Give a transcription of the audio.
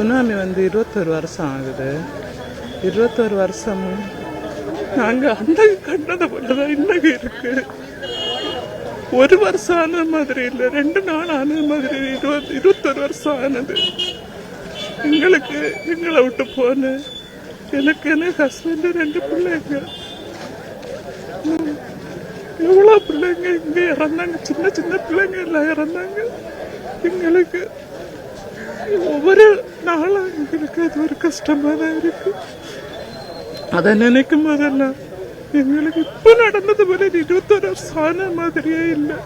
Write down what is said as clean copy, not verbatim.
Tsunami வந்து 21 வருஷம் ஆகுது. 21 வருஷமும் நாங்கள் அன்னைக்கு கண்டதை போலதான் இன்னைக்கு இருக்கு. ஒரு வருஷம் ஆன மாதிரி இல்லை, 2 நாள் ஆன மாதிரி 21 வருஷம் ஆனது. எங்களை விட்டு போன எனக்கு ஹஸ்பண்ட் 2 பிள்ளைங்க. எவ்வளோ பிள்ளைங்க இங்கே இறந்தாங்க, சின்ன சின்ன பிள்ளைங்க எல்லாம் இறந்தாங்க. எங்களுக்கு ஒவ்வொரு நாளும் எங்களுக்கு அது ஒரு கஷ்டமா தான் இருக்கு. அதை நினைக்கும் போதெல்லாம் எங்களுக்கு இப்போ நடந்தது போல 21 வருஷம் ஆன மாதிரியே இல்லை.